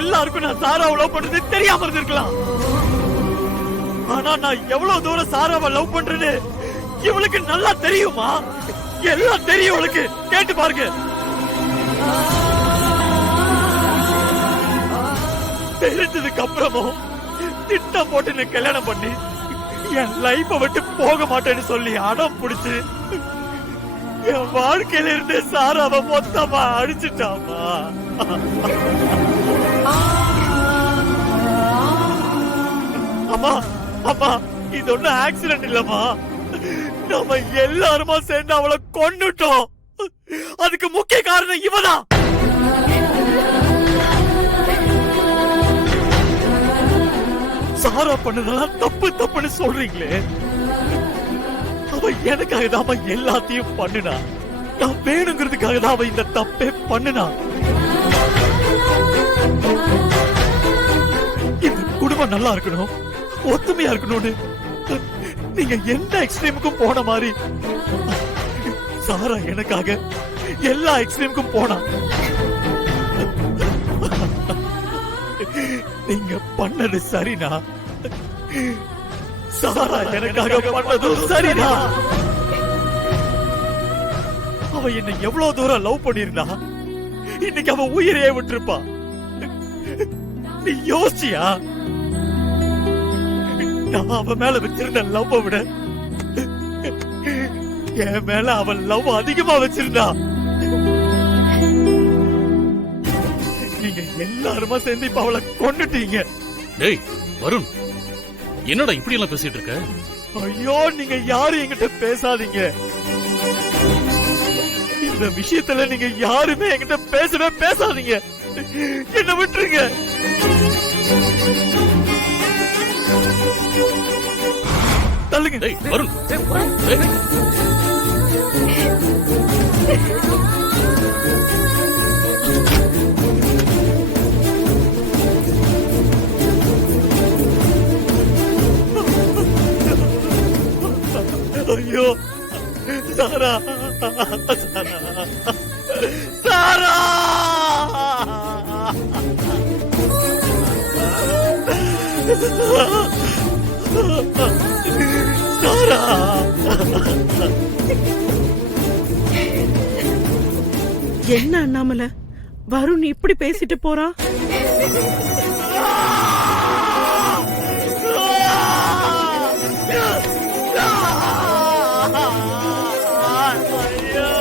எல்லாருக்கும் நான் சாராவை லவ் பண்றது தெரியாம இருந்திருக்கலாம். ஆனா நான் எவ்வளவு தூரம் சாராவை லவ் பண்றேன்னு இவளுக்கு நல்லா தெரியுமா? எல்லாம் தெரியும் இவளுக்கு. கேட்டு பாருங்க. தெரிஞ்சதுக்கு அப்புறமும் திட்டம் போட்டு கல்யாணம் பண்ணி என் லைஃப விட்டு போக மாட்டேன்னு சொல்லி அடம் பிடிச்சு என் வாழ்க்கையில இருந்து சாராவை மொத்தமா அடிச்சுட்டாமா. அம்மா அம்மா, இது ஒண்ணு ஆக்சிடென்ட் இல்லம்மா. நம்ம எல்லாருமா சேர்ந்து அவளை கொன்னுட்டோம். அதுக்கு முக்கிய காரணம் இவதான். சாரா பண்ணதெல்லாம் தப்பு தப்புன்னு சொல்றீங்களே. அவ எனக்காக தான் எல்லாத்தையும் பண்ணுனா. நான் வேணுங்கிறதுக்காக தான் அவ இந்த தப்பே பண்ணுனா. இந்த குடும்பம் நல்லா இருக்கணும், ஒத்துமையா இருக்கணும்னு நீங்க எந்த எக்ஸ்ட்ரீமுக்கும் போன மாதிரி சாரா எனக்காக எல்லா எக்ஸ்ட்ரீமுக்கும் போனா. நீங்க பண்ணது சரினா, சாரா எனக்காக பண்ணதும் சரினா. அவ என்ன எவ்வளவு தூரம் லவ் பண்ணிருந்தா இன்னைக்கு அவ உயிரையே விட்டுருப்பா. நீ யோசிச்சியா? நான் அவ மேல வச்சிருந்த லவ் விட என் மேல அவன் லவ் அதிகமா வச்சிருந்தா. நீங்க எல்லாருமா சேர்ந்து இப்ப அவளை கொன்னுட்டீங்க. டேய் வருண், என்னடா இப்படி எல்லாம் பேசிட்டு இருக்க? ஐயோ, நீங்க யாரும் என்கிட்ட பேசாதீங்க. இந்த விஷயத்துல நீங்க யாருமே என்கிட்ட பேசவே பேசாதீங்க. என்ன விட்டுருங்க. தள்ளுங்க. டேய் வருண், ஐயோ சாரா, சாரா, சாரா. என்ன அண்ணாமலை, வருண் இப்படி பேசிட்டு போறான்? ஐயோ